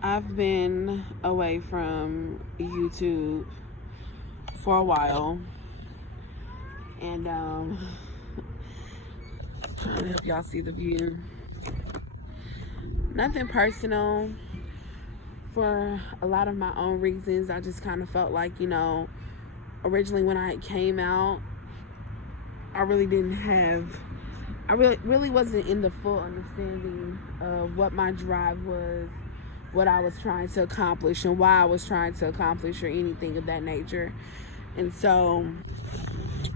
I've been away from YouTube for a while, and trying to help y'all see the view. Nothing personal. For a lot of my own reasons, I just kind of felt like, originally when I came out, I really didn't have, I really wasn't in the full understanding of what my drive was, what I was trying to accomplish, and why I was trying to accomplish, or anything of that nature. And so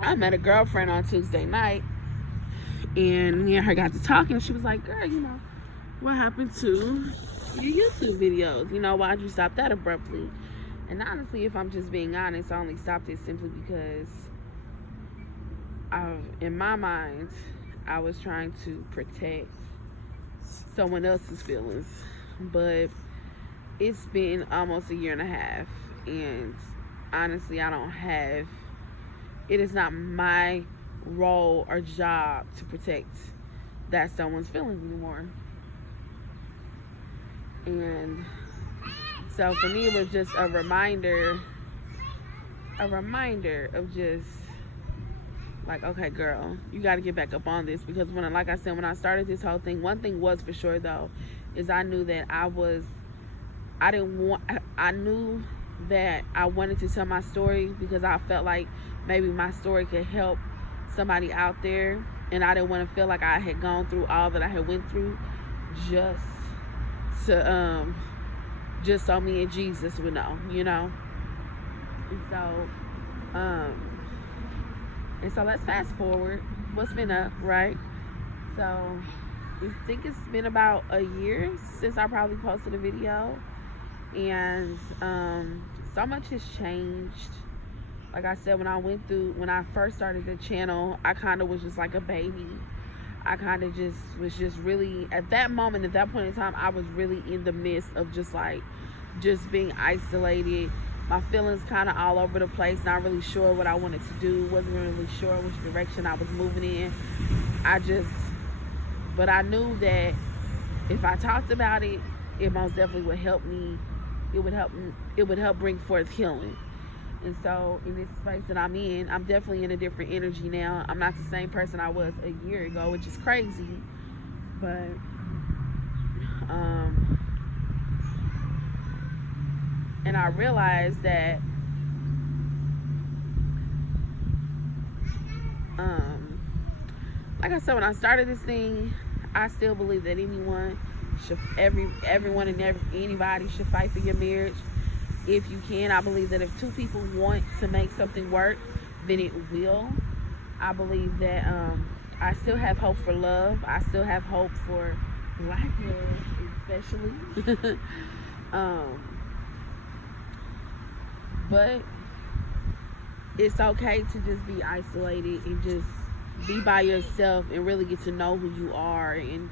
I met a girlfriend on Tuesday night, and me and her got to talking. She was like, "Girl, what happened to your YouTube videos? Why'd you stop that abruptly?" And honestly, if I'm just being honest, I only stopped it simply because in my mind, I was trying to protect someone else's feelings. But it's been almost a year and a half, and honestly, it is not my role or job to protect that someone's feelings anymore. And so for me, it was just a reminder of just like, okay, girl, you got to get back up on this. Because when I started this whole thing, one thing was for sure though, is I knew that I knew that I wanted to tell my story, because I felt like maybe my story could help somebody out there, and I didn't want to feel like I had gone through all that I had went through just so me and Jesus would know. And so let's fast forward. What's been up, right? So I think it's been about a year since I probably posted a video, and so much has changed. Like I said, when I first started the channel, I kind of was just like a baby. I kind of was really, at that point in time, I was really in the midst of just being isolated. My feelings kind of all over the place, not really sure what I wanted to do, wasn't really sure which direction I was moving in. But I knew that if I talked about it, it most definitely would help me. It would help bring forth healing. And so in this space that I'm in, I'm definitely in a different energy now. I'm not the same person I was a year ago, which is crazy. But and I realized that like I said, when I started this thing, I still believe that everyone and anybody should fight for your marriage if you can. I believe that if two people want to make something work, then it will. I believe that I still have hope for love. I still have hope for Black love, especially. But it's okay to just be isolated and just be by yourself and really get to know who you are, and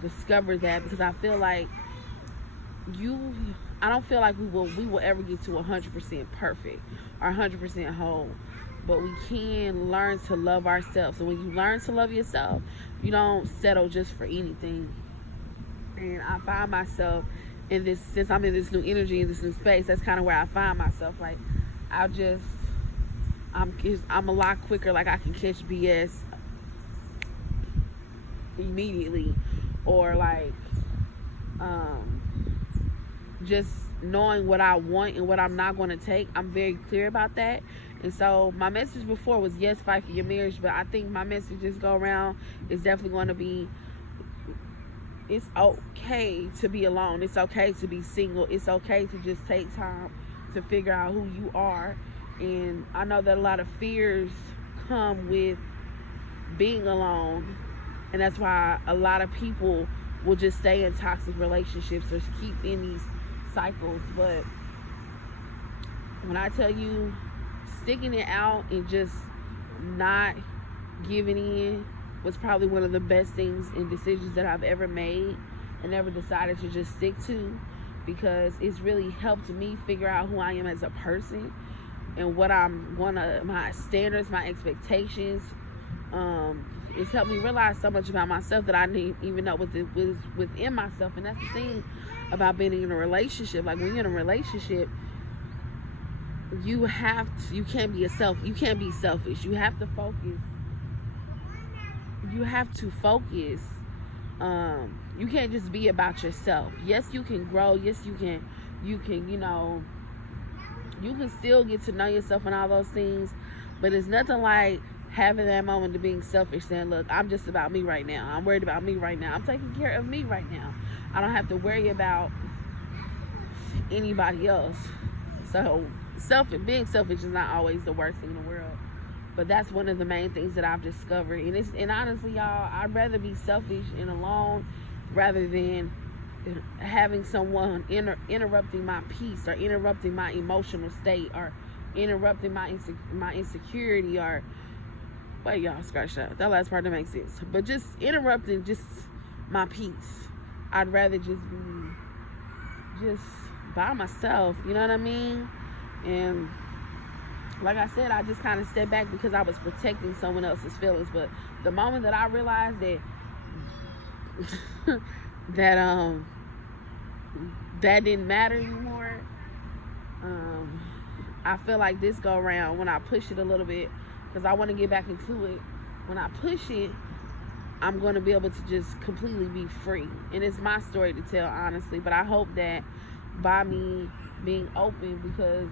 discover that. Because I feel like I don't feel like we will ever get to 100% perfect or 100% whole, but we can learn to love ourselves. And when you learn to love yourself, you don't settle just for anything. And I find myself in this, since I'm in this new energy, in this new space, that's kind of where I find myself. Like, I'm a lot quicker. Like, I can catch BS immediately, or like just knowing what I want and what I'm not going to take. I'm very clear about that. And so my message before was, yes, fight for your marriage, but I think my message this go around is definitely going to be, it's okay to be alone. It's okay to be single. It's okay to just take time to figure out who you are. And I know that a lot of fears come with being alone, and that's why a lot of people will just stay in toxic relationships or keep in these cycles. But when I tell you, sticking it out and just not giving in was probably one of the best things and decisions that I've ever made and ever decided to just stick to, because it's really helped me figure out who I am as a person and what my standards, my expectations, it's helped me realize so much about myself that I didn't even know was within myself. And that's the thing about being in a relationship. Like, when you're in a relationship, you can't be selfish. You have to focus. You can't just be about yourself. Yes, you can grow. Yes, you can, you can still get to know yourself and all those things, but it's nothing like having that moment of being selfish, saying, look, I'm just about me right now. I'm worried about me right now. I'm taking care of me right now. I don't have to worry about anybody else. So being selfish is not always the worst thing in the world, but that's one of the main things that I've discovered. And honestly, y'all, I'd rather be selfish and alone rather than having someone interrupting my peace, or interrupting my emotional state, or interrupting my insecurity, or wait, y'all, scratch that last part, that makes sense, but just interrupting just my peace. I'd rather just be just by myself, you know what I mean? And like I said, I just kind of stepped back because I was protecting someone else's feelings. But the moment that I realized that that didn't matter anymore, I feel like this go around, when I push it a little bit, because I want to get back into it, when I push it, I'm going to be able to just completely be free. And it's my story to tell, honestly, but I hope that by me being open, because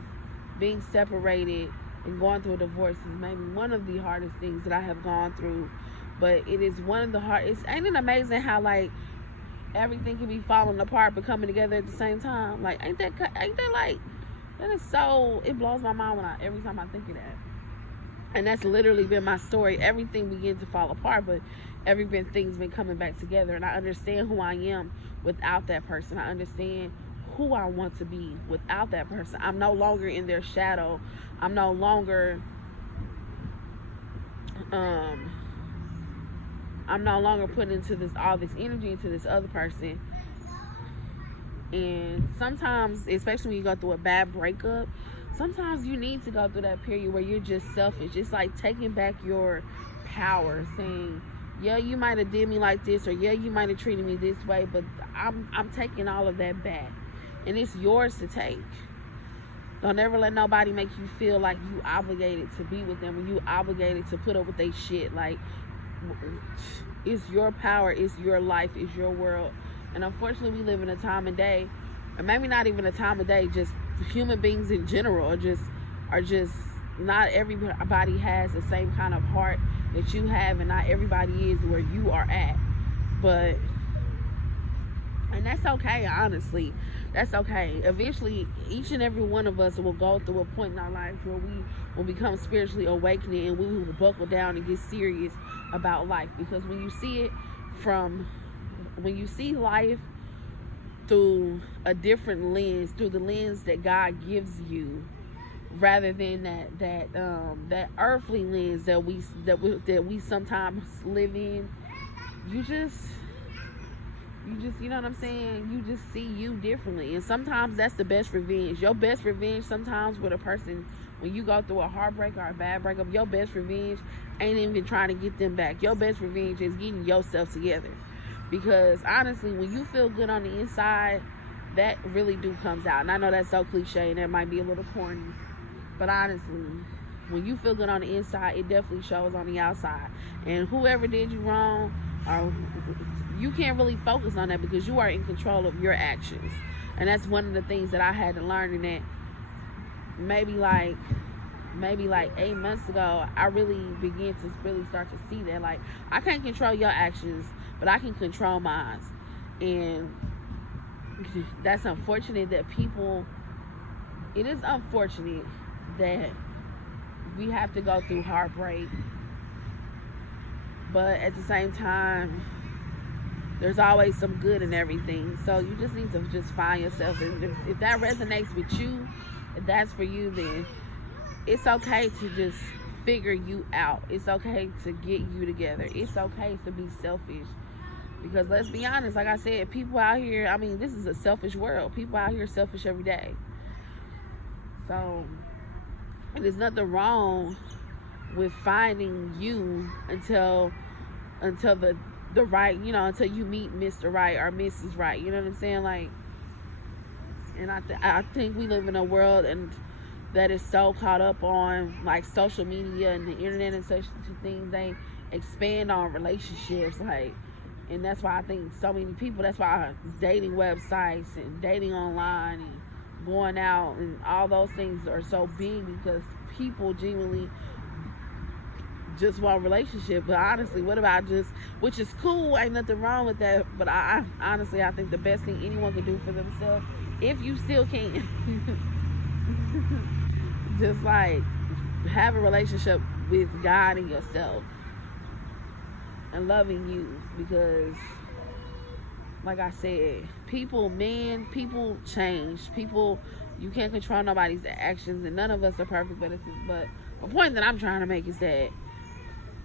being separated and going through a divorce is maybe one of the hardest things that I have gone through, but it is one of the hardest. Ain't it amazing how, like, everything can be falling apart but coming together at the same time? Like, ain't that like, that is so, it blows my mind every time I think of that. And that's literally been my story. Everything began to fall apart, but everything's been coming back together. And I understand who I am without that person. I understand who I want to be without that person. I'm no longer in their shadow. I'm no longer putting into all this energy into this other person. And sometimes, especially when you go through a bad breakup, sometimes you need to go through that period where you're just selfish. It's like taking back your power, saying, yeah, you might have did me like this, or yeah, you might have treated me this way, but I'm taking all of that back, and it's yours to take. Don't ever let nobody make you feel like you obligated to be with them, or you obligated to put up with their shit. Like, it's your power, it's your life, it's your world. And unfortunately, we live in a time and day, or maybe not even a time of day, just human beings in general are just not everybody has the same kind of heart that you have, and not everybody is where you are at. And that's okay, honestly. That's okay. Eventually, each and every one of us will go through a point in our lives where we will become spiritually awakening, and we will buckle down and get serious about life. Because when you see life through a different lens, through the lens that God gives you, rather than that earthly lens that we sometimes live in, you just, you know what I'm saying? You just see you differently. And sometimes that's the best revenge. Your best revenge sometimes with a person, when you go through a heartbreak or a bad breakup, your best revenge ain't even trying to get them back. Your best revenge is getting yourself together. Because honestly, when you feel good on the inside, that really comes out. And I know that's so cliche and that might be a little corny, but honestly, when you feel good on the inside, it definitely shows on the outside. And whoever did you wrong, you can't really focus on that, because you are in control of your actions. And that's one of the things that I had to learn, in that maybe like 8 months ago, I really began to really start to see that, like, I can't control your actions, but I can control mine. And that's unfortunate that it is unfortunate that we have to go through heartbreak, but at the same time, there's always some good in everything. So you just need to just find yourself. And if that resonates with you, if that's for you, then it's okay to just figure you out. It's okay to get you together. It's okay to be selfish. Because let's be honest, like I said, people out here, I mean, this is a selfish world. People out here are selfish every day. So there's nothing wrong with finding you until until the right, you know, until you meet Mr. Right or Mrs. Right. You know what I'm saying? Like, and I think we live in a world and that is so caught up on like social media and the internet and such things. They expand on relationships, like, and that's why I think so many people. That's why dating websites and dating online and going out and all those things are so big, because people genuinely just want a relationship. But honestly, what about just, which is cool, ain't nothing wrong with that, but I honestly, I think the best thing anyone can do for themselves, if you still can, just like have a relationship with God and yourself and loving you. Because like I said, people change. People, you can't control nobody's actions, and none of us are perfect. But the point that I'm trying to make is that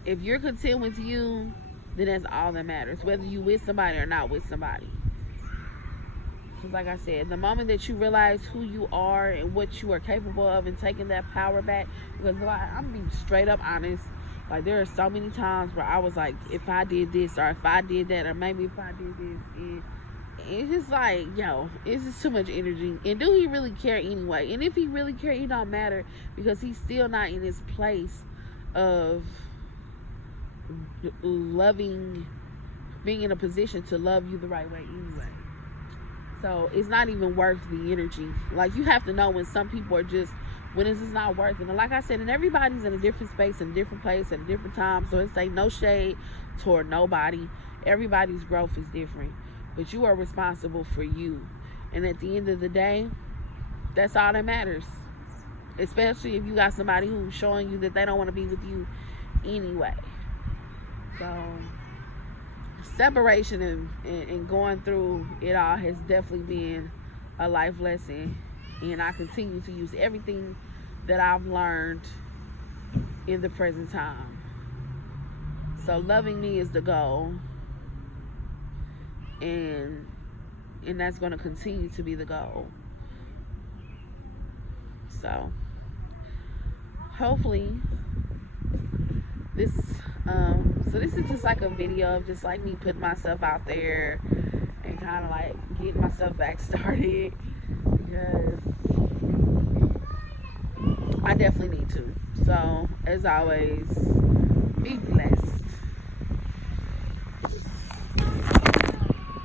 if you're content with you, then that's all that matters, whether you with somebody or not with somebody. Because like I said, the moment that you realize who you are and what you are capable of and taking that power back, because like, I'm being straight up honest, like there are so many times where I was like, if I did this or if I did that or maybe if I did this, and it's just like, yo, it's just too much energy. And do he really care anyway? And if he really cared, it don't matter, because he's still not in his place of loving, being in a position to love you the right way anyway. So it's not even worth the energy. Like, you have to know when some people are just, when it's just not worth it. And like I said, and everybody's in a different space, in a different place, at a different time. So it's like no shade toward nobody. Everybody's growth is different. But you are responsible for you. And at the end of the day, that's all that matters. Especially if you got somebody who's showing you that they don't want to be with you anyway. So separation and going through it all has definitely been a life lesson, and I continue to use everything that I've learned in the present time. So loving me is the goal, and that's going to continue to be the goal. So hopefully this this is just like a video of just like me putting myself out there and kind of like getting myself back started, because I definitely need to. So as always, be blessed.